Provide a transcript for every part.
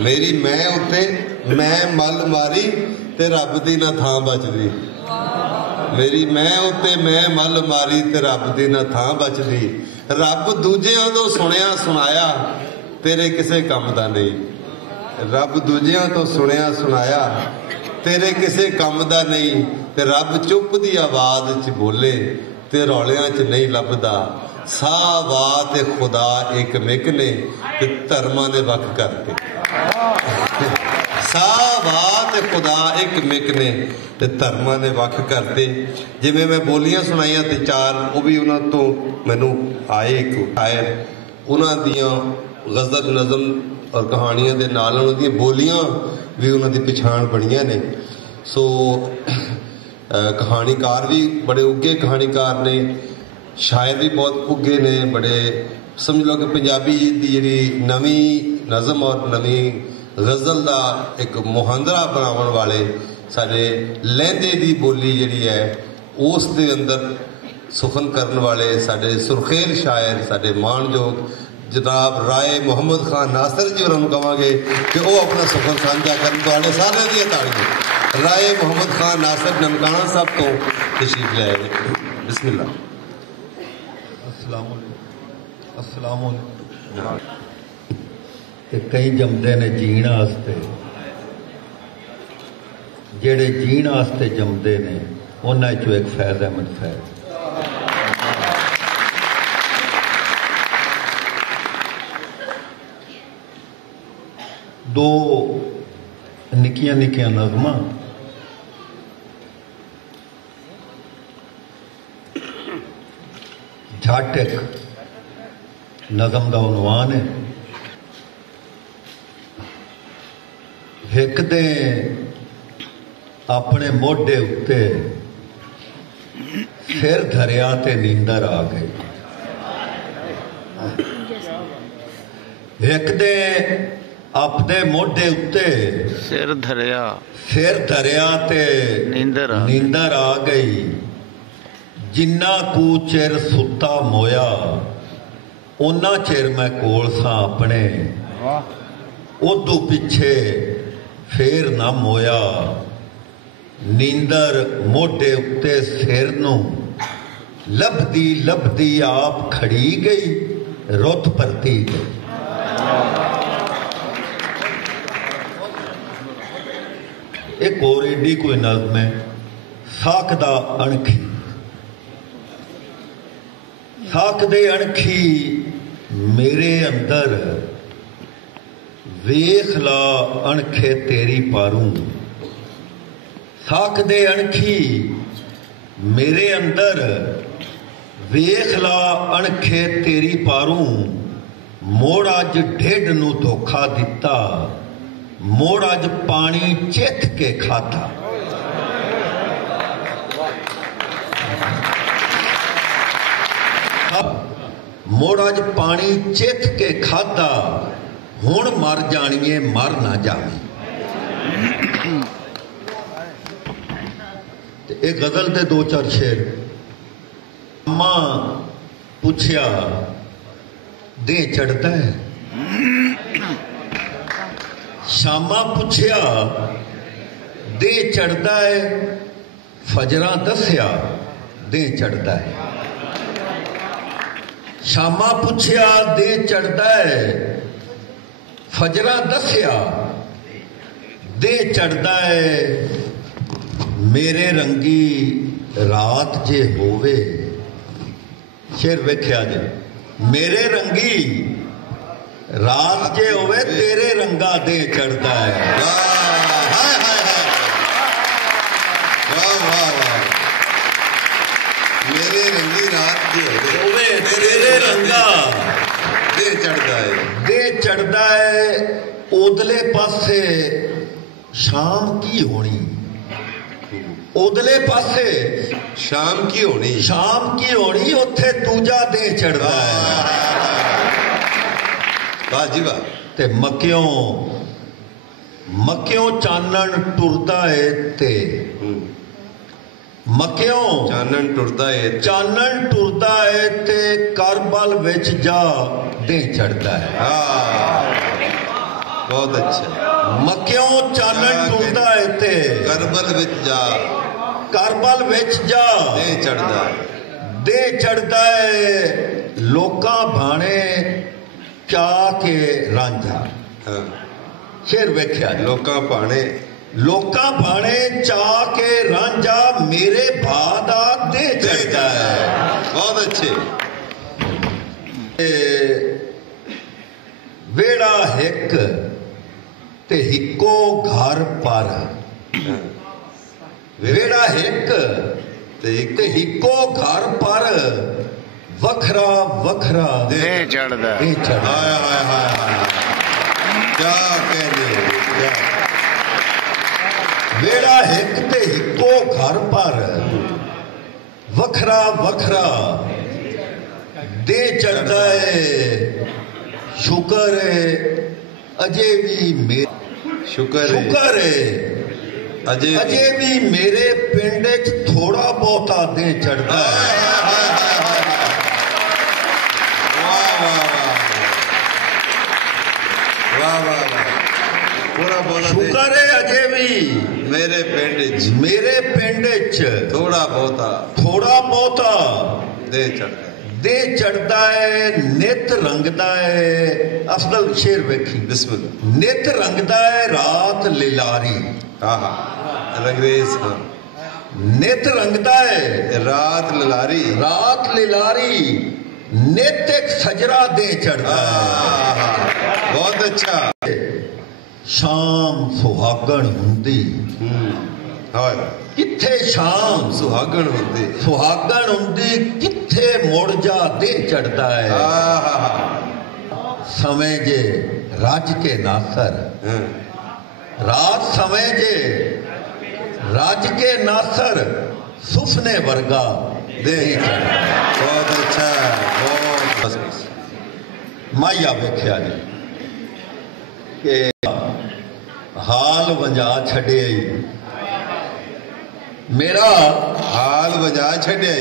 मेरी मैं उत्ते मैं मल मारी ते रब दी ना थां बचदी। मेरी मैं उत्ते मैं मल मारी ते रब दी ना थां बचदी। रब दूजियां तो सुनिया सुनाया तेरे किसे कम दा नहीं। रब दूजियां तो सुनिया सुनाया तेरे किसे कम दा नहीं। ते रब चुप दी आवाज च बोले ते रौलियां च नहीं लभदा। सा वात खुदा एक मिक ने ते धर्मां ने वख करते। सा वात खुदा एक मिक ने ते धर्मां ने वख करते। जिवें मैं बोलियां सुनाइयां ते चार वो भी उन्हां तो मैनू आए एक शायर उन्हां दियां गज़ल नज़म और कहानियां दे नाल उन्हां दियां बोलियां भी उन्हां दी पछाण बणियां ने। सो कहानीकार भी बड़े उगे कहानीकार ने, शायर भी बहुत उगे ने बड़े। समझ लो कि पंजाबी दी जिहड़ी नवी नज़म और नवी गज़ल का एक मुहांदरा बनाने वाले साडे लहंदे दी बोली जिहड़ी है उस दे अंदर सुखन करने वाले साडे सुरखेल शायर साडे मानयोग जनाब राय मुहम्मद खान नासिर जी होरां नूं कहांगे कि वो अपना सुखन साझा करन। तुहाडे सारे दी ताड़ियां राय मुहम्मद खान नासिर ननकाना साहब तो तशरीफ ले आए। बिस्मिल्लाह। अस्सलाम कई जमदे ने जीण वास्ते, जेड़े जीण वास्ते जमदे ने उन्हां चों एक फैज़ अहमद फैज़। दो निक्कियां निक्कियां नज़मां झट एक नज़म का उनवान है। एक दे अपने मोढे उत्ते सिर धरिया ते नींदर आ गई। एक दे अपने मोढे उत्ते सिर धरिया ते नींदर आ गई। जिन्ना कू चिर सुता मोया उन्ना चिर मैं कोल सा अपने। उदू पिछे फेर ना मोया नींदर मोढे उत्ते सिर नूं लभदी लभदी आप खड़ी गई रुत परती गई। एक और एडी कोई नज़म है साकदा अणखी। साकदे अणखी मेरे अंदर वेख ला अणखे तेरी पारूं। साकदे अणखी मेरे अंदर वेख ला अणखे तेरी पारूं। मोड़ अज ढिड नूं धोखा दिता मोड़ अज पानी चिथ के खाधा। मोड़ अज पानी चिथ के खाधा हुण मर जानिए मर ना जावे। एक गजल दे दो चार शेर। मां पूछया दे चढ़ता है। शामा पूछया दे चढ़ता है। फजरा दस्या दे चढ़ता है। शामा पूछया दे चढ़ता है। फजरा दस्या दे चढ़ता है। मेरे रंगी रात जे होवे। शेर वेख्या जे मेरे रंगी रात जे होवे तेरे रंगा दे चढ़ता है। हाय हाय हाय वाह वाह वाह। मेरे रंगी रात जे होवे तेरे रंगा दे चढ़ता है। दे चढ़ता है। उदले पासे शाम की होनी। उदले पासे शाम की होनी उत्थे दूजा दे चढ़ता है। वाह जी वाह। ते मक्यों चानन टुरदा है ते मक्यों चानन टुरदा है ते करबल विच जा दे चढ़ता है। बहुत अच्छा। मक्यों चालन टूटदा इत्ते करबल विच जा, करबल विच जा दे चढ़दा, दे चढ़दा है लोकां भाणे चा के रांझा। शेर वेख्या लोकां भाणे, लोकां भाणे चा के रांझा मेरे भादा दे चढ़दा है। बहुत अच्छे। वेड़ा हिक ते हिको घर पर, वेड़ा हिक ते हिको घर पर वखरा वखरा दे चढ़दा, दे चढ़दा। हाय हाय हाय हाय, क्या कहने। वेड़ा हिक ते हिको घर पर वखरा वखरा दे चढ़दा है। शुक्र है अजे भी मेरे, शुक्र है अजे भी मेरे पिंड च थोड़ा बहुता दे चढ़दा है। शुक्र है अजे भी मेरे पिंड च थोड़ा बहुता दे चढ़दा, दे चढ़दा है। नित रंगदा है, अफजल शेर वेखी बिस्मिल्लाह। नित रंगदा है रात लिलारी, अंग्रेज। नित रंगदा है रात लिलारी, रात लिलारी नित एक सजरा दे चढ़दा है। बहुत अच्छा। शाम सुहागण हुंदी, किथे शाम सुहागण हुंदी, सुहागण हुंदी किथे मुड़ जा दे चढ़दा है। समय जे राज के नासर, रात समय जे राज के नासर सुफने वर्गा दे। बहुत अच्छा, बहुत। माया वेख्या जी के हाल वंजा छड़े, मेरा हाल वजा छड़े,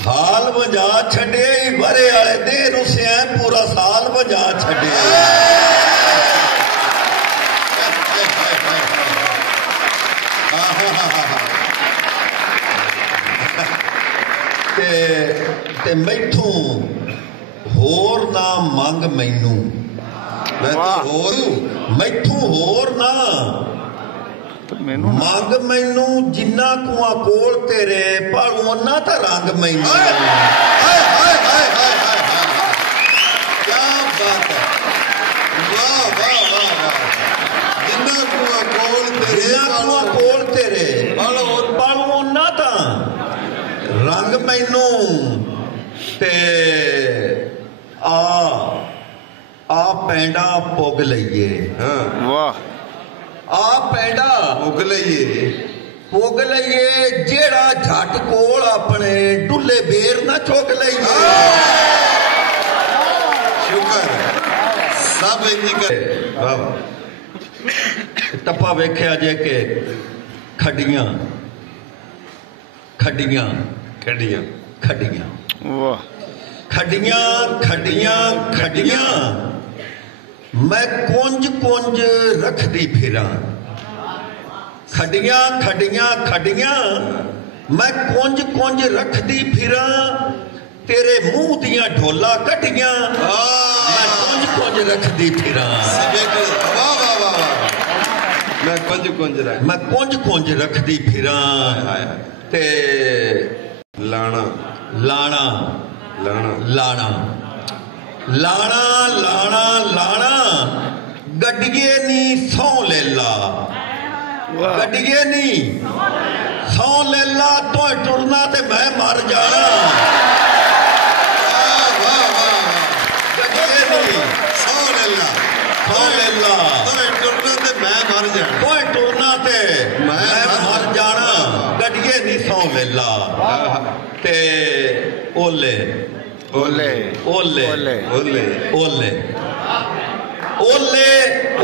हाल वजा छड़े बरे आले दे रुसिया पूरा साल वजा छड़े। ते मैथू होर ना मंग मैनू, मैथू होर ना मंग मैनू जिन्ना कुआ कोल तेरे भालू उन्ना तो रंग मैनू। क्या बात है, वाह वाह वाह वाह। जिन्ना कुआ कोल तेरे भालू उन्ना तो रंग मैनू। ते आ पैंडा पुग लईए, वाह, आ पैंडा पुग लईए जेड़ा झट कोल अपने डुले बेर ना चुग लईए। शुक्र सब टप्पा वेख्या जे के खडियां खडियां खडियां खडियां, वाह, खडियां खडियां खडियां मैं कुंज कुंज रखदी फिरा। खडियां खडियां खडियां मैं कुंज कुंज रखदी फिरा। तेरे मुंह दियां ढोला कटियां मैं कुंज कुंज रखदी फिरा। मैं कुंज कुंज रखदी फिरा। ते लाना लाना लाना लाना लाना लाना लाना गड्डिए नी सौ ले ला, गड्डिए नी सौ ले ला तो टुरना ते मैं मर जाना। गड्डिए नी सौ ले ला, तो टुरना ते मैं मर जाना, तो टुरना ते मैं मर जाना। गड्डिए नी सौ ले ला ते ओले ओले ओले ओले ओले ओले ओले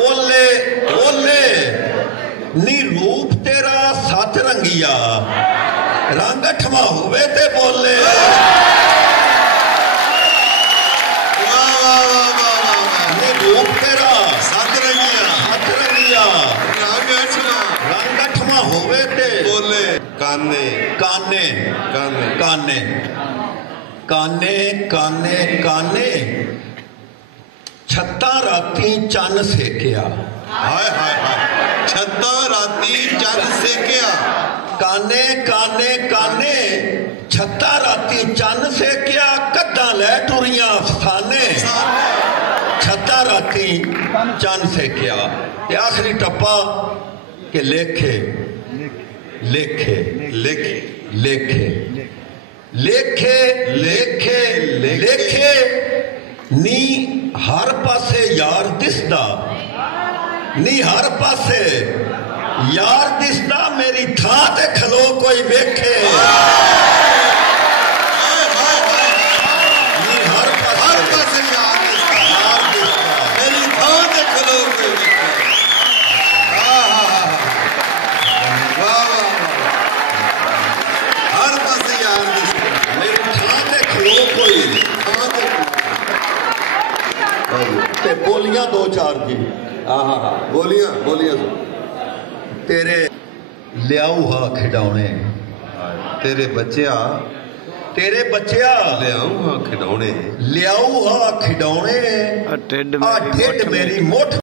ओले ओले नी रूप तेरा सत रंगिया रंग अठवा होवे ते बोले। नी रूप तेरा सत रंगिया काने काने काने काने काने काने काने छत्ता राती चन्न सेकिया हाय हाय हाय छत्ता राती चन्न सेकिया काने काने काने छत्ता राती चन्न सेकिया कद्दां लै टुरियां अफसाने छत्ता राती चन्न सेकिया ते आखिरी टप्पा के लेखे लेखे लिख लेखे लेखे लेखे लेखे नी हर पासे यार दिसदा नी हर पासे यार दिसदा मेरी थां ते खलो कोई वेखे नी हर पासे यार दिसदा मेरी थां ते खलो कोई वेखे वाह हर पासे यार दिसदा मेरी थां ते खलो कोई ते बोलियां दो चार जी बोलियां बोलियां तेरे लियाऊ हा खिडौने तेरे बच्चिया लियाऊ हाँ खिडौने लियाऊ हा खिडौने ढिड आ ढिड मेरी मुठ